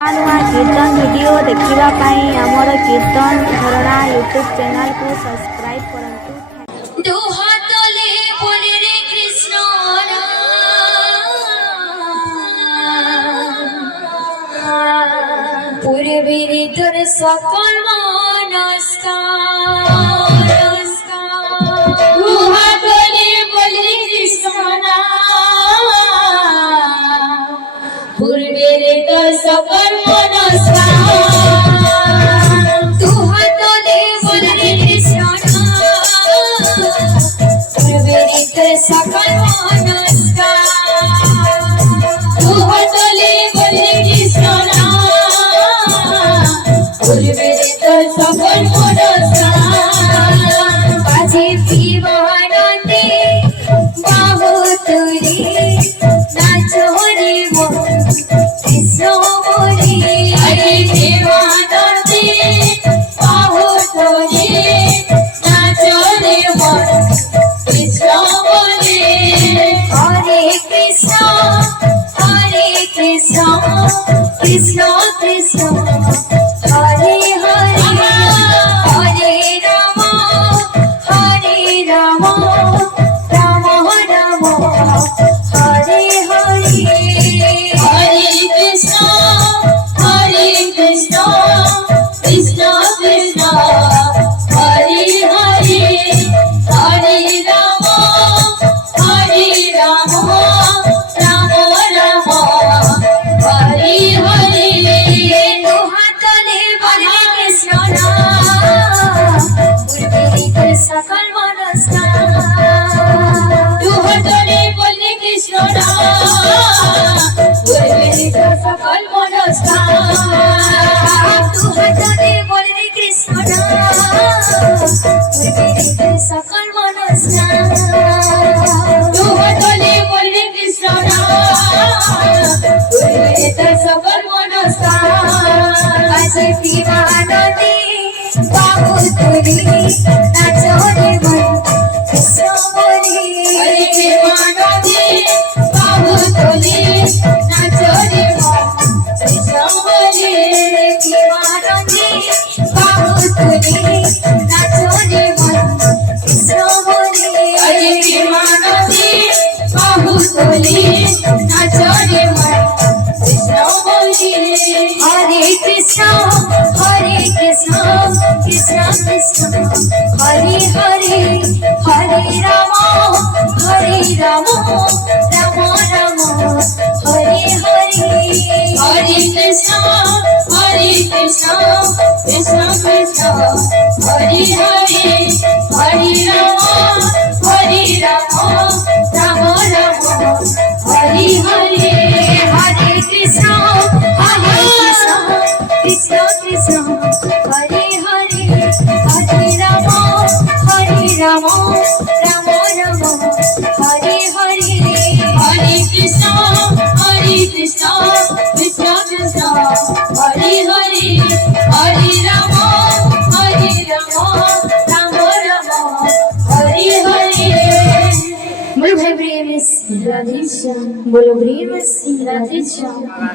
ନୂଆ କୀର୍ତ୍ତନ ଭିଡ଼ିଓ ଦେଖିବା ପାଇଁ ଆମର କୀର୍ତ୍ତନ ଝରଣା ୟୁଟ୍ୟୁବ୍ ଚ୍ୟାନେଲକୁ ସବସ୍କ୍ରାଇବ୍ କରନ୍ତୁ। দুহাতলে বলে রে কৃষ্ণ পূর্বের তোর সকল নমস্কার দুহাতলে বলে রে কৃষ্ণ পূর্বের তোর সকল নমস্কার দুহাতলে বলে রে কৃষ্ণ সকল নমস্কার দুহাতলে বলে কৃষ্ণ পূর্বের তোর সকল নমস্কার বাজে বিমানন্দে বাহু তুলে নাচো রে কৃষ্ণ বলে বাজে বিমানন্দে বাহু তুলে নাচো রে কৃষ্ণ বলে হরে কৃষ্ণ কৃষ্ণ কৃষ্ণ হরে হরে হরে রাম রাম রাম হরে হরে হরে কৃষ্ণ কৃষ্ণ কৃষ্ণ হরে হরে হরে রাম রাম রাম হরে হরে দুহাতলে বলে কৃষ্ণ পূর্বের সকল নমস্কার দুহাতলে বলে কৃষ্ণ পূর্বের সকল নমস্কার দুহাতলে বলে কৃষ্ণ পূর্বের সকল নমস্কার দুহাতলে বলে কৃষ্ণ পূর্বের সকল নমস্কার বাজে বিমানন্দে বাহু তুলে নাচো রে কৃষ্ণ বলে বিমানন্দে বাহু তুলে নাচো রে কৃষ্ণ বলে বিমানন্দে বাহু তুলে নাচো রে কৃষ্ণ বলে বিমানন্দে বাহু তুলে নাচো রে কৃষ্ণ বলে হরে কৃষ্ণ কৃষ্ণ কৃষ্ণ হরে হরে হরে রাম রাম রাম হরে হরে হরে কৃষ্ণ কৃষ্ণ কৃষ্ণ হরে হরে হরে রাম রাম হরে হরে হরে কৃষ্ণ কৃষ্ণ কৃষ্ণ হরে হরে হরে রাম রাম রাম হরে হরে হরে কৃষ্ণ কৃষ্ণ কৃষ্ণ হরে হরে হরে রাম রাম হরে হরে बोलो प्रेम से राधे श्याम बोलो प्रेम से राधे श्याम।